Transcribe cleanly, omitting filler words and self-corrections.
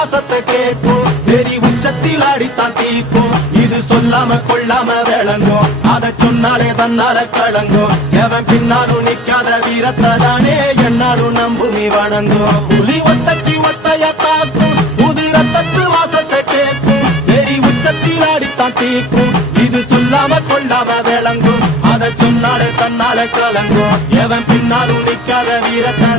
வாசத்தை கேட்கும், வெறி உச்சத்தில் ஆடித்தான் தீக்கும். இது சொல்லாம கொள்ளாம விளங்கும், அதை சொன்னாலே தன்னால கலங்கும். எவன் பின்னாலும் நிக்காத வீரத்தை தானே என்னாலும் நம்புமி வணங்கும். புலி ஒத்தைக்கு ஒத்தைய தாக்கும், புது ரத்தத்து வாசத்தை கேட்கும், வெறி உச்சத்தில் ஆடித்தான் தீக்கும். இது சொல்லாம கொள்ளாம விளங்கும், அதை சொன்னாலே தன்னால கலங்கும். எவன் பின்னாலும் நிக்காத வீரத்தை